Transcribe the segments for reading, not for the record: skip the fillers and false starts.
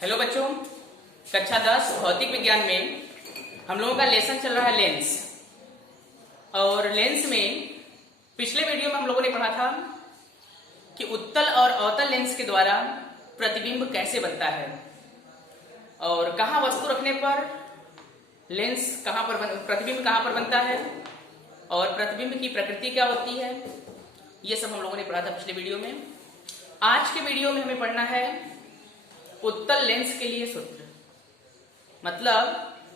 Hello बच्चों, कक्षा 10 भौतिक विज्ञान में हम लोगों का लेसन चल रहा है लेंस। और लेंस में पिछले वीडियो में हम लोगों ने पढ़ा था कि उत्तल और अवतल लेंस के द्वारा प्रतिबिंब कैसे बनता है और कहाँ वस्तु रखने पर लेंस प्रतिबिंब कहाँ पर बनता है और प्रतिबिंब की प्रकृति क्या होती है, ये सब हम लोगों ने पढ़ा था पिछले वीडियो में। आज के वीडियो में हमें पढ़ना है उत्तल लेंस के लिए सूत्र, मतलब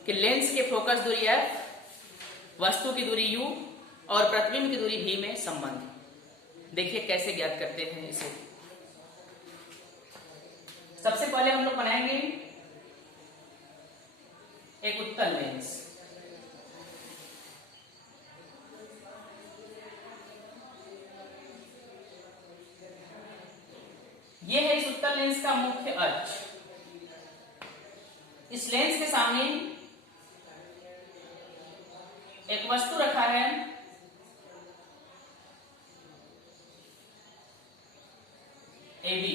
कि लेंस के फोकस दूरी f, वस्तु की दूरी u और प्रतिबिंब की दूरी v में संबंध। देखिए कैसे ज्ञात करते हैं इसे। सबसे पहले हम लोग बनाएंगे एक उत्तल लेंस। ये है इस उत्तल लेंस का मुख्य अक्ष। इस लेंस के सामने एक वस्तु रखा है AB,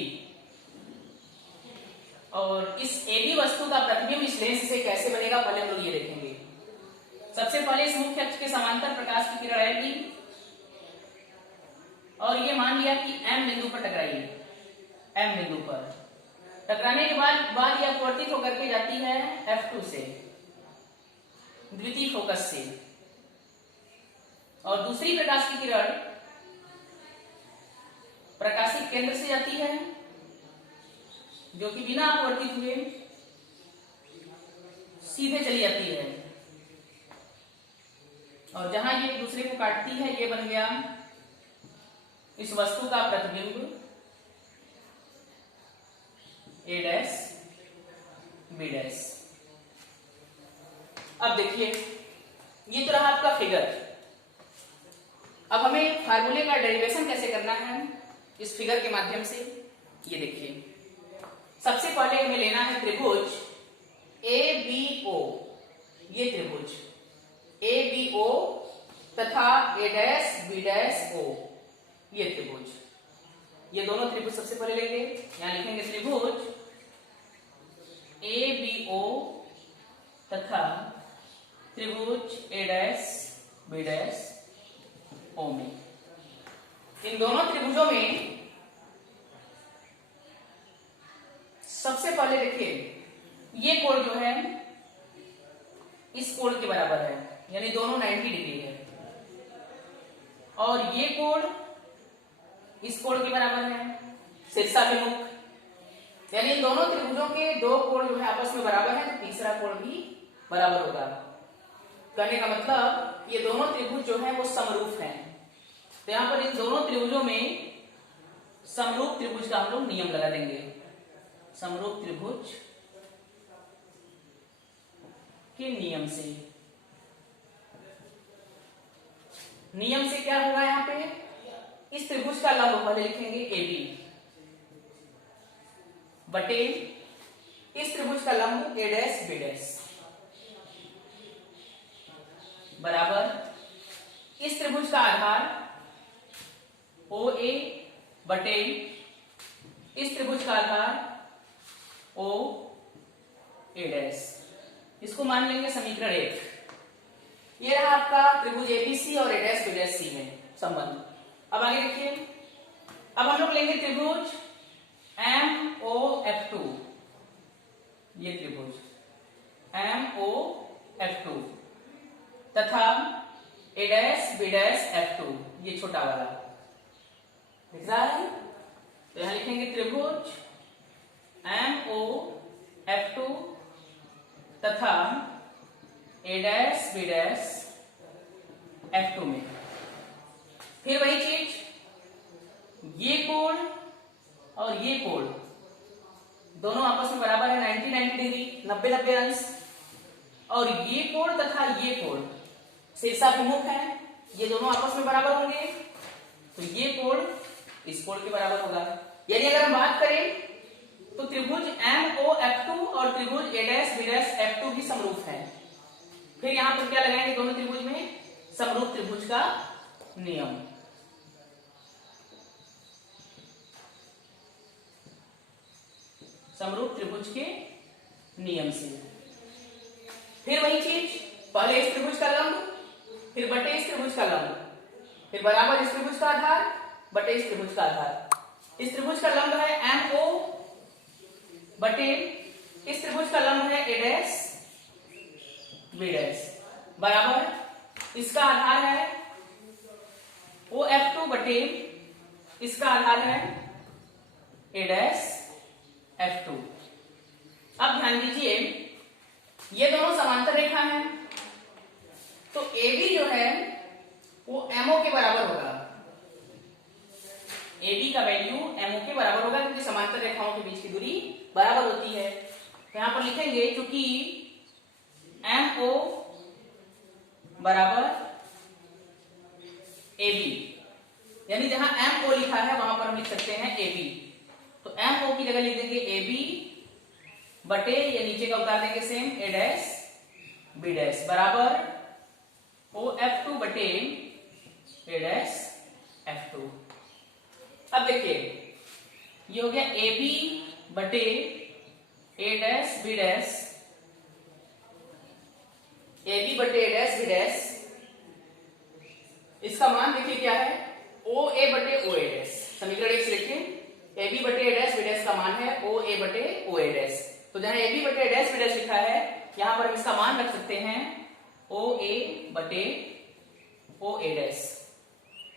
और इस AB वस्तु का प्रतिबिंब इस लेंस से कैसे बनेगा पहले हम लोग ये देखेंगे। सबसे पहले इस मुख्य अक्ष के समांतर प्रकाश की किरण आएगी और ये मान लिया कि M बिंदु पर टकराएगी। M बिंदु पर टकराने के बाद यह अपवर्तित होकर के जाती है F2 से, द्वितीय फोकस से, और दूसरी प्रकाश की किरण प्रकाशिक केंद्र से जाती है जो कि बिना अपवर्तित हुए सीधे चली जाती है, और जहां ये एक दूसरे को काटती है ये बन गया इस वस्तु का प्रतिबिंब A डैश B डैश। अब देखिए ये तो रहा आपका फिगर। अब हमें फार्मूले का डेरिवेशन कैसे करना है इस फिगर के माध्यम से, ये देखिए। सबसे पहले हमें लेना है त्रिभुज ABO, ये त्रिभुज ABO तथा A dash B dash O, ये त्रिभुज। ये दोनों त्रिभुज सबसे पहले लेंगे। यहां लिखेंगे त्रिभुज ABO तथा त्रिभुज A dash B dash O में। इन दोनों त्रिभुजों में सबसे पहले देखिए ये कोण जो है इस कोण के बराबर है, यानी दोनों 90 डिग्री है, और ये कोण इस कोण के बराबर है शीर्षाभिमुख, यानी इन दोनों त्रिभुजों के दो कोण जो है आपस में बराबर है, तो तीसरा कोण भी बराबर होगा। कहने का मतलब ये दोनों त्रिभुज जो है वो समरूप हैं। तो यहां पर इन दोनों त्रिभुजों में समरूप त्रिभुज का हम लोग नियम लगा देंगे। समरूप त्रिभुज के नियम से क्या होगा, यहां पे इस त्रिभुज का लंब पहले लिखेंगे AB बटे इस त्रिभुज का लंब A डैश B डैश बराबर इस त्रिभुज का आधार OA बटे इस त्रिभुज का आधार OA डैश। इसको मान लेंगे समीकरण 1। ये रहा आपका त्रिभुज ABC और A dash B dash C में संबंध। अब आगे देखिए, अब हम लोग लेंगे त्रिभुज MOF2, ये त्रिभुज MOF2 तथा A dash B dash F2, ये छोटा वाला दिख रहा है। तो यहां लिखेंगे त्रिभुज MOF2 तथा A dash B dash F2 में। फिर वही चीज, ये कोण और ये कोण दोनों आपस में बराबर है 90 डिग्री, 90 अंश, और ये कोण तथा ये कोण शीर्षाभिमुख है, ये दोनों आपस में बराबर होंगे, तो ये कोण इस कोण के बराबर होगा। यानी अगर हम बात करें तो त्रिभुज MOF2 और त्रिभुज A dash B dash F2 भी समरूप है। फिर यहां पर क्या लगाएंगे दोनों त्रिभुज में, समरूप त्रिभुज का नियम। समरूप त्रिभुज के नियम से। फिर वही चीज, पहले इस त्रिभुज का लंब, फिर बटे इस त्रिभुज का लंब, फिर बराबर इस त्रिभुज का आधार बटे इस त्रिभुज का आधार। इस त्रिभुज का लंब है MO बटे इस त्रिभुज का लंब है A डैश B डैश, बराबर इसका आधार है OF2 बटे इसका आधार है A डैश F2। अब ध्यान दीजिए, ये दोनों समांतर रेखा हैं, तो AB जो है वो MO के बराबर होगा। AB का वैल्यू MO के बराबर होगा, क्योंकि समांतर रेखाओं के बीच की दूरी बराबर होती है। तो यहां पर लिखेंगे क्योंकि MO बराबर AB, यानी जहां MO लिखा है वहां पर हम लिख सकते हैं AB। तो MO की जगह लिख देंगे AB बटे, ये नीचे का उतार देंगे same, A dash B dash, बराबर OF2 बटे A डैश F2। अब देखिए, ये हो गया AB बटे A dash B dash, AB बटे A डैश B डैश, इसका मान देखिए क्या है, OA बटे OA डैश। समीकरण 1 से लिखिए, AB बटे A डैश B डैश का मान है OA बटे OA डैश। तो जहां AB बटे A डैश B डैश लिखा है, यहां पर हम इसका मान रख सकते हैं OA बटे OA डैश,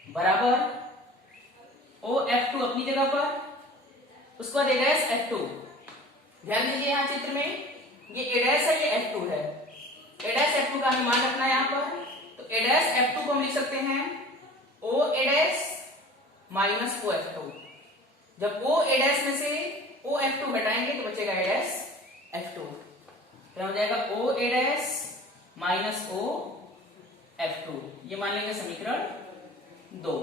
बराबर OF2 अपनी जगह पर, उसके बाद A डैश F2। ध्यान दीजिए यहां चित्र में, ये A डैश है, ये F2 है। A डैश F2 का हमें मान रखना है यहां पर, तो A डैश F2 को हम लिख सकते हैं OA डैश माइनस OF2। जब OA डैश में से OF2 घटाएंगे तो बचेगा A डैश F2, तो हो जाएगा OA डैश माइनस OF2। ये मान लेंगे समीकरण 2।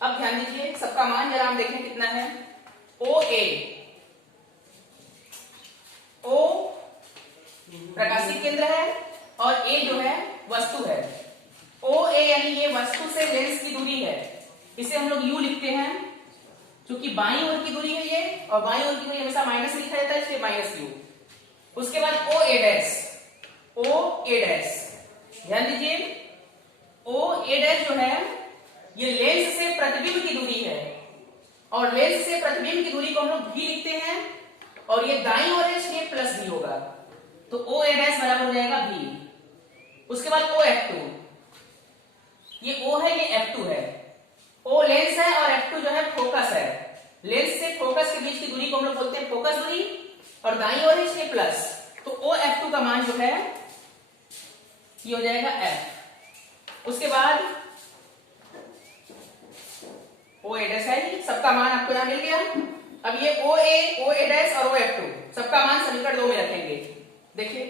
अब ध्यान दीजिए, सबका मान जरा हम देखें कितना है। OA, O प्रकाशिक केंद्र है और A जो है वस्तु है। OA यानी ये वस्तु से लेंस की दूरी है, इसे हम लोग U लिखते हैं, क्योंकि बाईं ओर की दूरी है ये, और बाईं ओर की दूरी हमेशा माइनस लिखा जाता है, इसलिए माइनस U। उसके बाद OA डैश, OA डैश, ध्यान दीजिए OA डैश जो है ये लेंस से प्रतिबिंब की दूरी है, और लेंस से प्रतिबिंब की दूरी को हम लोग भी लिखते हैं, और ये दाईं ओर है इसलिए प्लस भी होगा, तो OA डैश बराबर हो जाएगा भी। उसके बाद OF2, ये O है ये F2 है, O लेंस है और F2 जो है फोकस है। लेंस से फोकस के बीच की दूरी को हम लोग बोलते हैं फोकस दूरी, और दाईं ओर है इसलिए प्लस, तो OF2 का मान जो है ये हो जाएगा F। उसके बाद OA डैश है, सबका मान आपको यहां मिल गया। अब ये OA, OA डैश और OF2 सबका मान समीकरण 2 में रखेंगे। देखिए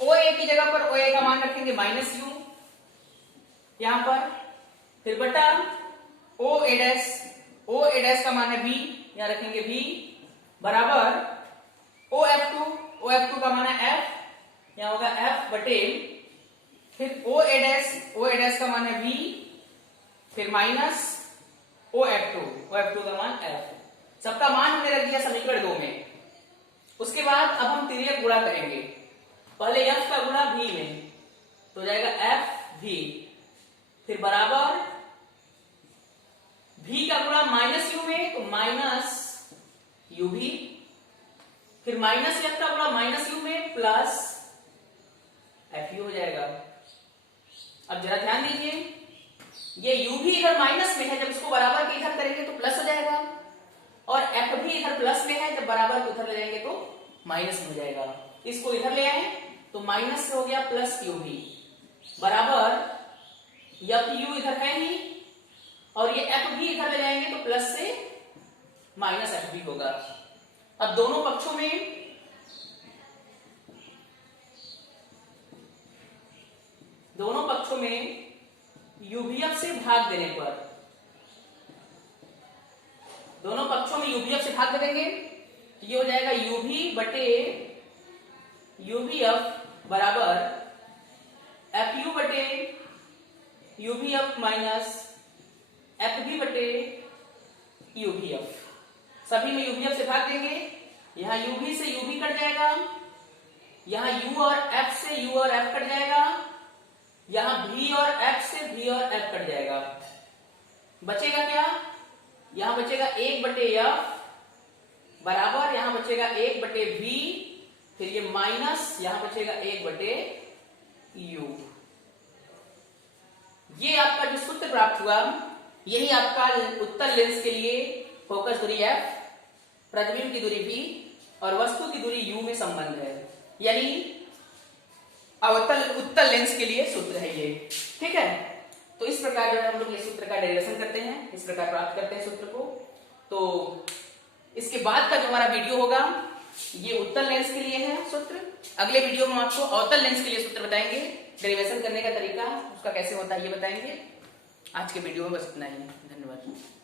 OA की जगह पर OA का मान रखेंगे माइनस U यहां पर, फिर बटा OA डैश, OA डैश का मान है B, यहां रखेंगे B, बराबर OF2, OF2 का मान है F, यहां होगा F बटे, फिर OA डैश का मान है B, फिर माइनस OF2, OF2 का मान F। सबका मान हमने रख दिया समीकरण 2 में। उसके बाद अब हम तिर्यक गुणा करेंगे, पहले F का गुणा V में, तो हो जाएगा FV, फिर बराबर V का गुणा माइनस U में, तो माइनस UV, फिर माइनस F का गुणा माइनस U में प्लस FU हो जाएगा। अब जरा ध्यान दीजिए, ये U भी इधर माइनस में है, जब इसको बराबर के इधर करेंगे तो प्लस हो जाएगा, और F भी इधर प्लस में है, जब बराबर को इधर ले जाएंगे तो माइनस में हो जाएगा। इसको इधर ले आए तो माइनस से हो गया प्लस UV, बराबर FU इधर है ही, और ये F भी इधर ले जाएंगे तो प्लस से माइनस FB होगा। अब दोनों पक्षों में UVF से भाग देने पर, दोनों पक्षों में UVF से भाग दे देंगे, तो ये हो जाएगा UV बटे UVF बराबर FU बटे UVF माइनस FB बटे UVF। सभी में यूवी से भाग देंगे, यहाँ यूवी से यूवी कट जाएगा, यहाँ यू और एफ से यू और एफ कट जाएगा, यहाँ भी और एफ से भी और एफ कट जाएगा। बचेगा क्या? यहां बचेगा 1/f बराबर, यहां बचेगा 1/v, फिर ये माइनस, यहां बचेगा 1/u। ये आपका जो सूत्र प्राप्त हुआ, यही आपका उत्तल लेंस के लिए फोकस दूरी f, प्रतिबिंब की दूरी v और वस्तु की दूरी u में संबंध है, यानी उत्तल लेंस के लिए सूत्र है ये। ठीक है, तो इस प्रकार जो है हम लोग ये सूत्र का डेरिवेशन करते हैं, इस प्रकार प्राप्त करते हैं सूत्र को। तो इसके बाद का जो हमारा वीडियो होगा ये उत्तल लेंस के लिए है सूत्र। अगले वीडियो में हम आपको अवतल लेंस के लिए सूत्र बताएंगे, डेरिवेशन करने का तरीका उसका कैसे होता है ये बताएंगे। आज के वीडियो में बस इतना ही, धन्यवाद।